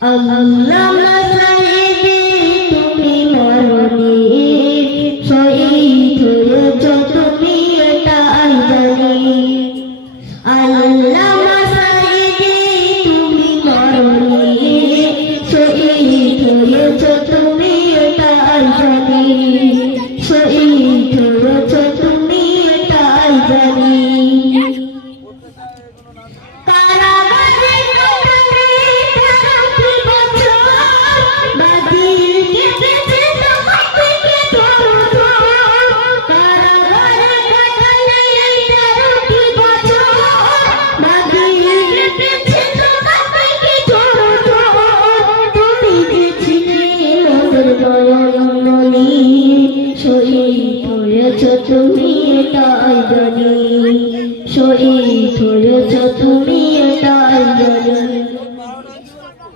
আল্লামা সাইদি তুমি মরণি শহীদ হয়েছ তুমি এটাই জানি। আল্লামা সাইদি তুমি মরণি শহীদ হয়েছ তুমি এটাই জানি। শহীদ হয়েছ তুমি এটাই জানি। শহীদ হয়েছ তুমি এটাই জানি। শহীদ